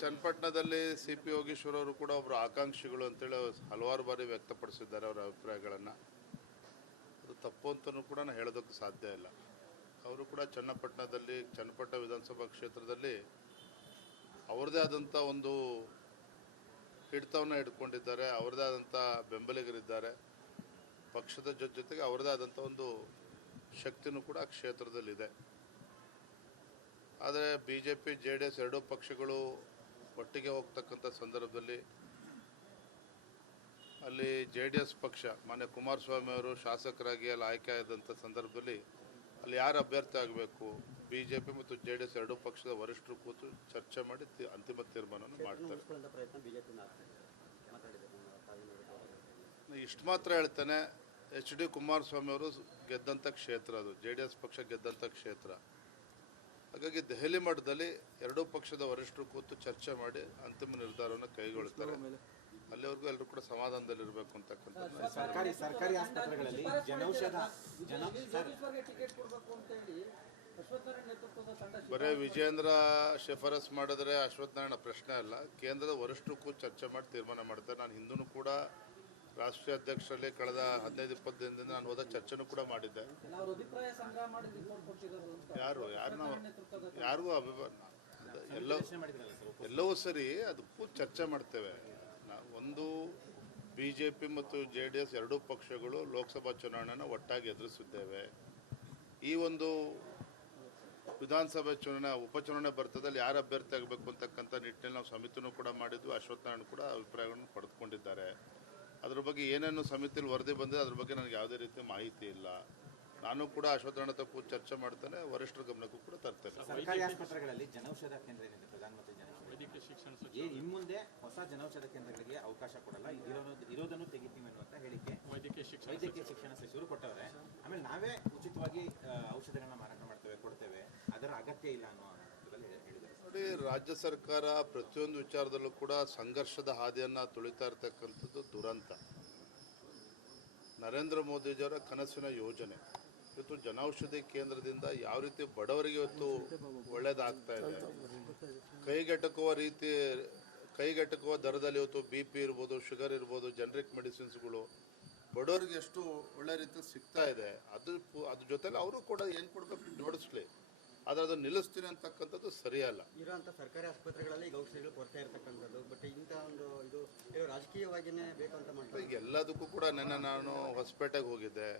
ಚನ್ನಪಟ್ಟಣದಲ್ಲಿ C P Yogeshwar ಅವರು ಕೂಡ ಒಬ್ಬರು ಆಕಾಂಕ್ಷಿಗಳು ಅಂತೇಳಿ ಹಲವಾರು ಬಾರಿ ವ್ಯಕ್ತಪಡಿಸಿದ್ದಾರೆ ಅವರ ಅಭಿಪ್ರಾಯಗಳನ್ನು. ಅದು ತಪ್ಪು ಅಂತಲೂ ಕೂಡ ನಾನು ಹೇಳೋದಕ್ಕೆ ಸಾಧ್ಯ ಇಲ್ಲ. ಅವರು ಕೂಡ ಚನ್ನಪಟ್ಟಣದಲ್ಲಿ, ಚನ್ನಪಟ್ಟಣ ವಿಧಾನಸಭಾ ಕ್ಷೇತ್ರದಲ್ಲಿ ಅವ್ರದ್ದೇ ಆದಂಥ ಒಂದು ಹಿಡಿತವನ್ನು ಇಟ್ಕೊಂಡಿದ್ದಾರೆ ಅವ್ರದ್ದೇ ಆದಂಥ ಬೆಂಬಲಿಗರಿದ್ದಾರೆ. ಪಕ್ಷದ ಜೊತೆ ಜೊತೆಗೆ ಅವ್ರದ್ದೇ ಆದಂಥ ಒಂದು ಶಕ್ತಿನೂ ಕೂಡ ಆ ಕ್ಷೇತ್ರದಲ್ಲಿದೆ. ಆದರೆ B J P J D S ಎರಡೂ ಪಕ್ಷಗಳು ಒಟ್ಟಿಗೆ ಹೋಗ್ತಕ್ಕಂಥ ಸಂದರ್ಭದಲ್ಲಿ ಅಲ್ಲಿ ಜೆ ಡಿ ಎಸ್ ಪಕ್ಷ ಮಾನ್ಯ ಕುಮಾರಸ್ವಾಮಿ ಅವರು ಶಾಸಕರಾಗಿ ಅಲ್ಲಿ ಆಯ್ಕೆ ಆದಂಥ ಸಂದರ್ಭದಲ್ಲಿ ಅಲ್ಲಿ ಯಾರು ಅಭ್ಯರ್ಥಿ ಆಗಬೇಕು? ಬಿ ಜೆ ಪಿ ಮತ್ತು ಜೆ ಡಿ ಎಸ್ ಎರಡೂ ಪಕ್ಷದ ವರಿಷ್ಠರು ಕೂತು ಚರ್ಚೆ ಮಾಡಿ ಅಂತಿಮ ತೀರ್ಮಾನವನ್ನು ಮಾಡ್ತಾರೆ. ಇಷ್ಟು ಮಾತ್ರ ಹೇಳ್ತೇನೆ ಎಚ್ ಡಿ ಕುಮಾರಸ್ವಾಮಿ ಅವರು ಗೆದ್ದಂಥ ಕ್ಷೇತ್ರ ಅದು ಜೆ ಡಿ ಎಸ್ ಪಕ್ಷ ಗೆದ್ದಂಥ ಕ್ಷೇತ್ರ. ಹಾಗಾಗಿ ದೆಹಲಿ ಮಟ್ಟದಲ್ಲಿ ಎರಡೂ ಪಕ್ಷದ ವರಿಷ್ಠರು ಕೂತು ಚರ್ಚೆ ಮಾಡಿ ಅಂತಿಮ ನಿರ್ಧಾರವನ್ನು ಕೈಗೊಳ್ತಾರೆ. ಅಲ್ಲಿವರೆಗೂ ಎಲ್ಲರೂ ಕೂಡ ಸಮಾಧಾನದಲ್ಲಿರಬೇಕು ಅಂತಕ್ಕಂಥ ಸರ್ಕಾರಿ ಸರ್ಕಾರಿ ಆಸ್ಪತ್ರೆಗಳಲ್ಲಿ ಜನೌಷಧ ಜನ ಸರ್. ಟಿಕೆಟ್ ಕೊಡಬೇಕು ಅಂತ ಹೇಳಿ ಅಶ್ವತ್ಥನಾರಾಯಣ ನೇತೃತ್ವದ ತಂಡ ಬರೇ ವಿಜೇಂದ್ರ ಶಿಫಾರಸ್ ಮಾಡಿದ್ರೆ ಅಶ್ವತ್ಥನಾರಾಯಣ ಪ್ರಶ್ನೆ ಅಲ್ಲ. ಕೇಂದ್ರದ ವರಿಷ್ಠರು ಕೂತು ಚರ್ಚೆ ಮಾಡಿ ತೀರ್ಮಾನ ಮಾಡ್ತಾರೆ. ನಾನು ಹಿಂದೂ ಕೂಡ ರಾಷ್ಟ್ರೀಯ ಅಧ್ಯಕ್ಷರಲ್ಲಿ ಕಳೆದ ಹದಿನೈದು ಇಪ್ಪತ್ತು ದಿನದಿಂದ ನಾನು ಹೋದ ಚರ್ಚೆನೂ ಕೂಡ ಮಾಡಿದ್ದೆ. ಯಾರು ಯಾರು? ಯಾರನ್ನ ನೇತೃತ್ವದ ಯಾರಿಗೂ ಅಭಿಪ್ರಾಯ? ಎಲ್ಲ ಎಲ್ಲವೂ ಸರಿ ಅದಕ್ಕೂ ಚರ್ಚೆ ಮಾಡ್ತೇವೆ. ನಾವು ಒಂದು ಬಿ ಜೆ ಪಿ ಮತ್ತು ಜೆ ಡಿ ಎಸ್ ಎರಡೂ ಪಕ್ಷಗಳು ಲೋಕಸಭಾ ಚುನಾವಣೆನ ಒಟ್ಟಾಗಿ ಎದುರಿಸಿದ್ದೇವೆ. ಈ ಒಂದು ವಿಧಾನಸಭೆ ಚುನಾವಣೆ ಉಪಚುನಾವಣೆ ಬರ್ತದಲ್ಲಿ ಯಾರು ಅಭ್ಯರ್ಥಿ ಆಗಬೇಕು ಅಂತಕ್ಕಂಥ ನಿಟ್ಟಿನಲ್ಲಿ ನಾವು ಸಮಿತಿನೂ ಕೂಡ ಮಾಡಿದ್ವಿ. ಅಶ್ವತ್ಥನಾರಾಯಣ ಕೂಡ ಅಭಿಪ್ರಾಯಗಳನ್ನು ಪಡೆದುಕೊಂಡಿದ್ದಾರೆ. ಅದ್ರ ಬಗ್ಗೆ ಏನೇನು ಸಮಿತಿಯಲ್ಲಿ ವರದಿ ಬಂದಿದೆ ಅದ್ರ ಬಗ್ಗೆ ನನಗೆ ಯಾವುದೇ ರೀತಿ ಮಾಹಿತಿ ಇಲ್ಲ. ನಾನು ಕೂಡ ಅಶ್ವತ್ಥನಾರಾಯಣ ತಪ್ಪು ಚರ್ಚೆ ಮಾಡ್ತೇನೆ ವರಿಷ್ಠರ ಗಮನಕ್ಕೂ ಕೂಡ ತರ್ತೇನೆ. ಸರ್ಕಾರಿ ಆಸ್ಪತ್ರೆಗಳಲ್ಲಿ ಜನೌಷಧ ಕೇಂದ್ರ ಏನಿದೆ ಪ್ರಧಾನಮಂತ್ರಿ ವೈದ್ಯಕೀಯ ಶಿಕ್ಷಣ ಏ ಇನ್ ಮುಂದೆ ಹೊಸ ಜನೌಷಧ ಕೇಂದ್ರಗಳಿಗೆ ಅವಕಾಶ ಕೊಡಲ್ಲ. ಇರೋದನ್ನು ತೆಗಿತೀವಿ ಅನ್ನುವಂತ ಹೇಳಿಕೆ. ವೈದ್ಯಕೀಯ ಶಿಕ್ಷಣ ವೈದ್ಯಕೀಯ ಶಿಕ್ಷಣ ಸಚಿವರು ಕೊಟ್ಟವ್ರೆ. ಆಮೇಲೆ ನಾವೇ ಉಚಿತವಾಗಿ ಔಷಧಗಳನ್ನ ಮಾರಾಟ ಮಾಡ್ತೇವೆ ಕೊಡ್ತೇವೆ. ಅದರ ಅಗತ್ಯ ಇಲ್ಲ ಅನ್ನೋ ನೋಡಿ, ರಾಜ್ಯ ಸರ್ಕಾರ ಪ್ರತಿಯೊಂದು ವಿಚಾರದಲ್ಲೂ ಕೂಡ ಸಂಘರ್ಷದ ಹಾದಿಯನ್ನು ತುಳಿತಾ ಇರ್ತಕ್ಕಂಥದ್ದು ದುರಂತ. ನರೇಂದ್ರ ಮೋದಿಜಿಯವರ ಕನಸಿನ ಯೋಜನೆ. ಇವತ್ತು ಜನೌಷಧಿ ಕೇಂದ್ರದಿಂದ ಯಾವ ರೀತಿ ಬಡವರಿಗೆ ಇವತ್ತು ಒಳ್ಳೇದಾಗ್ತಾ ಇದೆ. ಕೈಗೆಟಕುವ ರೀತಿ, ಕೈಗೆಟಕುವ ದರದಲ್ಲಿ ಇವತ್ತು ಬಿ ಪಿ ಇರ್ಬೋದು, ಶುಗರ್ ಇರ್ಬೋದು ಜನರಿಕ್ ಮೆಡಿಸಿನ್ಸ್ಗಳು, ಬಡವರಿಗೆ ಎಷ್ಟು ಒಳ್ಳೆ ರೀತಿ ಸಿಗ್ತಾ ಇದೆ, ಅದು ಅದ್ರ ಜೊತೆಲಿ ಅವರು ಕೂಡ ಏನು ಕೊಡಬೇಕು ಜೋಡಿಸ್ಲಿ ಆದರೆ ಅದು ನಿಲ್ಲಿಸ್ತೀನಿ ಅಂತಕ್ಕಂಥದ್ದು ಸರಿಯಲ್ಲ. ಇರುವಂಥ ಸರ್ಕಾರಿ ಆಸ್ಪತ್ರೆಗಳಲ್ಲಿ ಈಗ ಔಷಧಿಗಳು ಕೊರತೆ ಇರತಕ್ಕಂಥದ್ದು ಬಟ್ ಇಂಥ ಒಂದು ಇದು ರಾಜಕೀಯವಾಗಿಯೇ ಬೇಕಂತ ಮಾಡ್ತಾರೆ ಈಗ ಎಲ್ಲದಕ್ಕೂ ಕೂಡ ನಿನ್ನೆ ನಾನು ಹೊಸಪೇಟೆಗೆ ಹೋಗಿದ್ದೆ.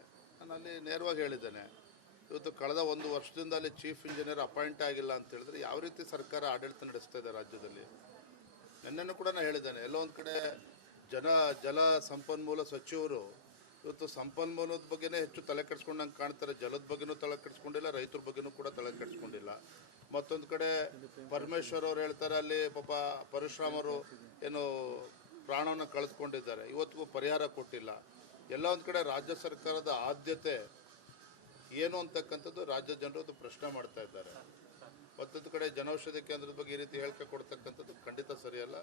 ನಾನು ಅಲ್ಲಿ ನೇರವಾಗಿ ಹೇಳಿದ್ದೇನೆ. ಇವತ್ತು ಕಳೆದ ಒಂದು ವರ್ಷದಿಂದ ಅಲ್ಲಿ ಚೀಫ್ ಇಂಜಿನಿಯರ್ ಅಪಾಯಿಂಟ್ ಆಗಿಲ್ಲ ಅಂತ ಹೇಳಿದ್ರೆ ಯಾವ ರೀತಿ ಸರ್ಕಾರ ಆಡಳಿತ ನಡೆಸ್ತಾ ಇದೆ ರಾಜ್ಯದಲ್ಲಿ? ನಿನ್ನೆನೂ ಕೂಡ ನಾನು ಹೇಳಿದ್ದೇನೆ. ಎಲ್ಲೋ ಒಂದು ಕಡೆ ಜನ ಜಲ ಸಂಪನ್ಮೂಲ ಸಚಿವರು ಇವತ್ತು ಸಂಪನ್ಮೂಲದ ಬಗ್ಗೆನೇ ಹೆಚ್ಚು ತಲೆ ಕೆಡಿಸ್ಕೊಂಡಂಗೆ ಕಾಣ್ತಾರೆ. ಜಲದ ಬಗ್ಗೆನೂ ತಲೆ ಕೆಡಿಸ್ಕೊಂಡಿಲ್ಲ, ರೈತರ ಬಗ್ಗೆನೂ ಕೂಡ ತಲೆ ಕೆಡಿಸ್ಕೊಂಡಿಲ್ಲ. ಮತ್ತೊಂದು ಕಡೆ ಪರಮೇಶ್ವರ್ ಅವ್ರು ಹೇಳ್ತಾರೆ, ಅಲ್ಲಿ ಪಾಪ ಪರಶುರಾಮರು ಏನು ಪ್ರಾಣವನ್ನು ಕಳೆದುಕೊಂಡಿದ್ದಾರೆ ಇವತ್ತಿಗೂ ಪರಿಹಾರ ಕೊಟ್ಟಿಲ್ಲ. ಎಲ್ಲ ಒಂದು ಕಡೆ ರಾಜ್ಯ ಸರ್ಕಾರದ ಆದ್ಯತೆ ಏನು ಅಂತಕ್ಕಂಥದ್ದು ರಾಜ್ಯ ಜನರು ಪ್ರಶ್ನೆ ಮಾಡ್ತಾ ಇದ್ದಾರೆ. ಮತ್ತೊಂದು ಕಡೆ ಜನೌಷಧಿ ಕೇಂದ್ರದ ಬಗ್ಗೆ ಈ ರೀತಿ ಹೇಳಿಕೆ ಕೊಡ್ತಕ್ಕಂಥದ್ದು ಖಂಡಿತ ಸರಿಯಲ್ಲ.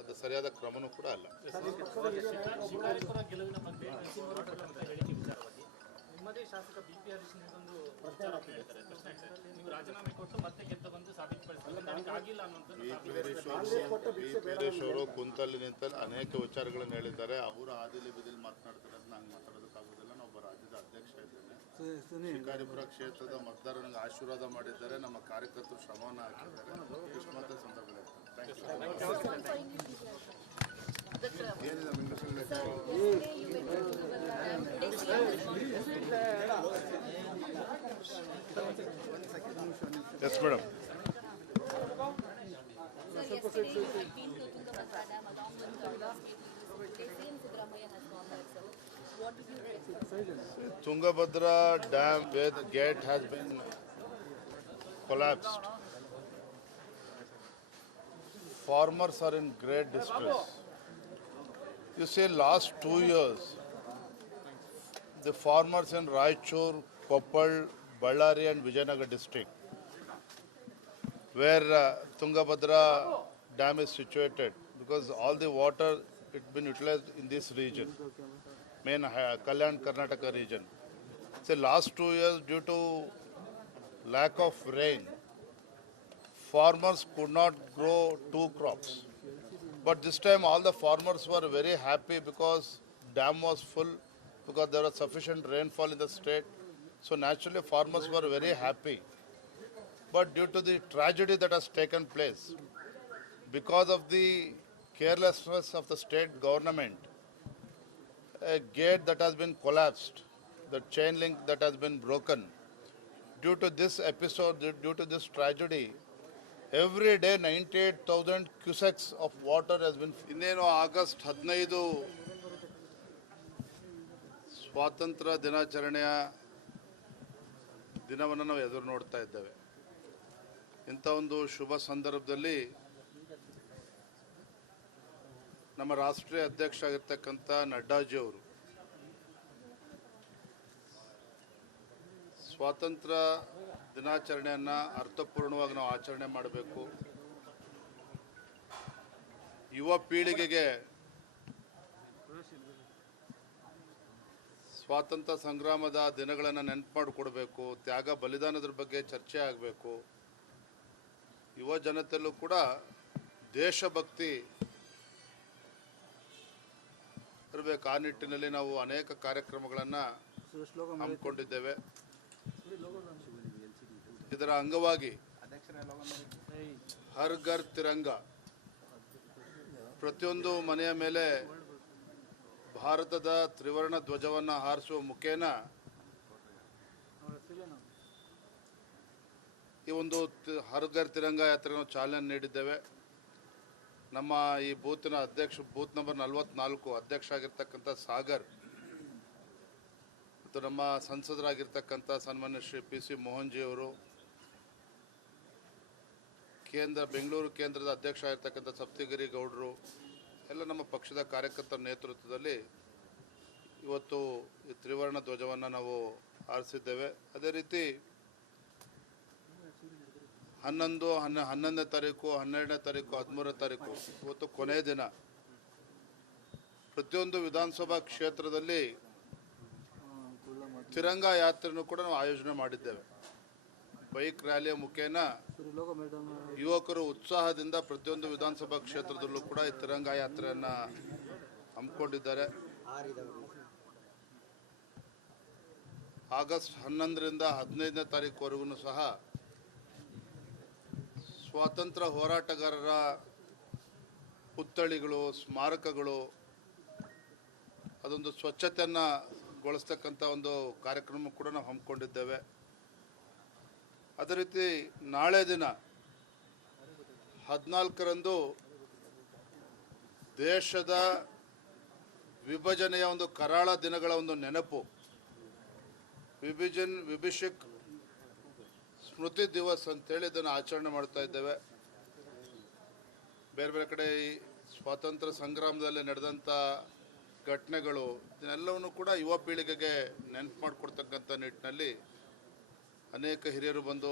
ಅದು ಸರಿಯಾದ ಕ್ರಮನೂ ಕೂಡ ಅಲ್ಲ. ನಿಮ್ಮದೇ ಶಾಸಕ ಬಿ ಪಿ ಹರೀಶ್. ನೀವು ರಾಜೀನಾಮೆ ಕೊಟ್ಟು ಮತ್ತೆ ಗೆದ್ದು ಬಂದು ಅವರು ಕುಂತಲ್ಲಿ ನಿಂತಲ್ಲಿ ಅನೇಕ ವಿಚಾರಗಳನ್ನು ಹೇಳಿದ್ದಾರೆ. ಅವರು ಆದಿಲಿ ಬಿದಿಲಿ ಮಾತನಾಡ್ತಾರೆ ಅಂತ ನಂಗೆ ಮಾತಾಡೋದಕ್ಕಾಗೋದಿಲ್ಲ ನಾವು ರಾಜ್ಯದ ಅಧ್ಯಕ್ಷ ಇದ್ದೇನೆ. ಶಿಕಾರಿಪುರ ಕ್ಷೇತ್ರದ ಮತದಾರರು ನನಗೆ ಆಶೀರ್ವಾದ ಮಾಡಿದ್ದಾರೆ. ನಮ್ಮ ಕಾರ್ಯಕರ್ತರು ಶ್ರಮವನ್ನು ಹಾಕಿದ್ದಾರೆ. ಸಂದರ್ಭದಲ್ಲಿ. Tungabhadra Dam say where the gate has been collapsed. Farmers are in great distress. You see, last two years, the farmers in Raichur, Koppal, Ballari and Vijayanagar district, where uh, Tungabhadra dam is situated, because all the water it been utilized in this region main Kalyan Karnataka region. So last two years due to lack of rain, farmers could not grow two crops. But this time all the farmers were very happy because dam was full, because there was sufficient rainfall in the state. So naturally farmers were very happy. But due to the tragedy that has taken place, because of the carelessness of the state government, a gate that has been collapsed, the chain link that has been broken. Due to this episode, due- to this tragedy, every day 98,000 cusecs of water has been. ಇನ್ನೇನು August ಹದಿನೈದು ಸ್ವಾತಂತ್ರ್ಯ ದಿನಾಚರಣೆಯ ದಿನವನ್ನು ನಾವು ಎದುರು ನೋಡ್ತಾ ಇದ್ದೇವೆ ಇಂಥ ಒಂದು ಶುಭ ಸಂದರ್ಭದಲ್ಲಿ ನಮ್ಮ ರಾಷ್ಟ್ರೀಯ ಅಧ್ಯಕ್ಷ ಆಗಿರ್ತಕ್ಕಂಥ ನಡ್ಡಾಜಿ ಅವರು ಸ್ವಾತಂತ್ರ್ಯ ದಿನಾಚರಣೆಯನ್ನು ಅರ್ಥಪೂರ್ಣವಾಗಿ ನಾವು ಆಚರಣೆ ಮಾಡಬೇಕು. ಯುವ ಪೀಳಿಗೆಗೆ ಸ್ವಾತಂತ್ರ್ಯ ಸಂಗ್ರಾಮದ ದಿನಗಳನ್ನು ನೆನಪು ಮಾಡಿಕೊಡ್ಬೇಕು ತ್ಯಾಗ ಬಲಿದಾನದ ಬಗ್ಗೆ ಚರ್ಚೆ ಆಗಬೇಕು. ಯುವ ಜನತೆಯಲ್ಲೂ ಕೂಡ ದೇಶಭಕ್ತಿ ಇರಬೇಕು. ಆ ನಿಟ್ಟಿನಲ್ಲಿ ನಾವು ಅನೇಕ ಕಾರ್ಯಕ್ರಮಗಳನ್ನು ಹಮ್ಮಿಕೊಂಡಿದ್ದೇವೆ. ಇದರ ಅಂಗವಾಗಿ ಹರ್ ಘರ್ ತಿರಂಗ ಪ್ರತಿಯೊಂದು ಮನೆಯ ಮೇಲೆ ಭಾರತದ ತ್ರಿವರ್ಣ ಧ್ವಜವನ್ನು ಹಾರಿಸುವ ಮುಖೇನ ಈ ಒಂದು ಹರ್ ಘರ್ ತಿರಂಗ ಯಾತ್ರೆಯನ್ನು ಚಾಲನೆ ನೀಡಿದ್ದೇವೆ. ನಮ್ಮ ಈ ಬೂತ್ನ ಅಧ್ಯಕ್ಷ, ಬೂತ್ ನಂಬರ್ ನಲವತ್ನಾಲ್ಕು ಅಧ್ಯಕ್ಷ ಆಗಿರ್ತಕ್ಕಂಥ ಸಾಗರ್ ಮತ್ತು ನಮ್ಮ ಸಂಸದರಾಗಿರ್ತಕ್ಕಂಥ ಸನ್ಮಾನ್ಯ ಶ್ರೀ ಪಿ ಸಿ ಮೋಹನ್ಜಿ ಅವರು, ಕೇಂದ್ರ, ಬೆಂಗಳೂರು ಕೇಂದ್ರದ ಅಧ್ಯಕ್ಷ ಆಗಿರ್ತಕ್ಕಂಥ ಸಪ್ತಗಿರಿ ಗೌಡರು, ಎಲ್ಲ ನಮ್ಮ ಪಕ್ಷದ ಕಾರ್ಯಕರ್ತರ ನೇತೃತ್ವದಲ್ಲಿ ಇವತ್ತು ಈ ತ್ರಿವರ್ಣ ಧ್ವಜವನ್ನು ನಾವು ಆರಿಸಿದ್ದೇವೆ ಅದೇ ರೀತಿ ಹನ್ನೊಂದು, ಹನ್ನ ಹನ್ನೊಂದನೇ ತಾರೀಕು, ಹನ್ನೆರಡನೇ ತಾರೀಕು, ಹದಿಮೂರನೇ ತಾರೀಕು, ಇವತ್ತು ಕೊನೆಯ ದಿನ. ಪ್ರತಿಯೊಂದು ವಿಧಾನಸಭಾ ಕ್ಷೇತ್ರದಲ್ಲಿ ತಿರಂಗ ಯಾತ್ರೆಯನ್ನು ಕೂಡ ನಾವು ಆಯೋಜನೆ ಮಾಡಿದ್ದೇವೆ. ಬೈಕ್ ರ್ಯಾಲಿಯ ಮುಖೇನ ಯುವಕರು ಉತ್ಸಾಹದಿಂದ ಪ್ರತಿಯೊಂದು ವಿಧಾನಸಭಾ ಕ್ಷೇತ್ರದಲ್ಲೂ ಕೂಡ ಈ ತಿರಂಗ ಯಾತ್ರೆಯನ್ನು ಹಮ್ಮಿಕೊಂಡಿದ್ದಾರೆ. ಆಗಸ್ಟ್ ಹನ್ನೊಂದರಿಂದ ಹದಿನೈದನೇ ತಾರೀಕುವರೆಗೂ ಸಹ ಸ್ವಾತಂತ್ರ್ಯ ಹೋರಾಟಗಾರರ ಪುತ್ಥಳಿಗಳು, ಸ್ಮಾರಕಗಳು, ಅದೊಂದು ಸ್ವಚ್ಛತೆಯನ್ನು ಗೊಳಿಸ್ತಕ್ಕಂಥ ಒಂದು ಕಾರ್ಯಕ್ರಮ ಕೂಡ ನಾವು ಹಮ್ಮಿಕೊಂಡಿದ್ದೇವೆ. ಅದೇ ರೀತಿ ನಾಳೆ ದಿನ ಹದಿನಾಲ್ಕರಂದು ದೇಶದ ವಿಭಜನೆಯ ಒಂದು ಕರಾಳ ದಿನಗಳ ಒಂದು ನೆನಪು. ವಿಭಜನ್, ವಿಭಿಷಕ್ ಸ್ಮೃತಿ ದಿವಸ್ ಅಂತೇಳಿ ಇದನ್ನು ಆಚರಣೆ ಮಾಡ್ತಾ ಇದ್ದೇವೆ. ಬೇರೆ ಬೇರೆ ಕಡೆ ಈ ಸ್ವಾತಂತ್ರ್ಯ ಸಂಗ್ರಾಮದಲ್ಲಿ ನಡೆದಂಥ ಘಟನೆಗಳು, ಇದನ್ನೆಲ್ಲವನ್ನು ಕೂಡ ಯುವ ಪೀಳಿಗೆಗೆ ನೆನಪು ಮಾಡಿಕೊಡ್ತಕ್ಕಂಥ ನಿಟ್ಟಿನಲ್ಲಿ ಅನೇಕ ಹಿರಿಯರು ಬಂದು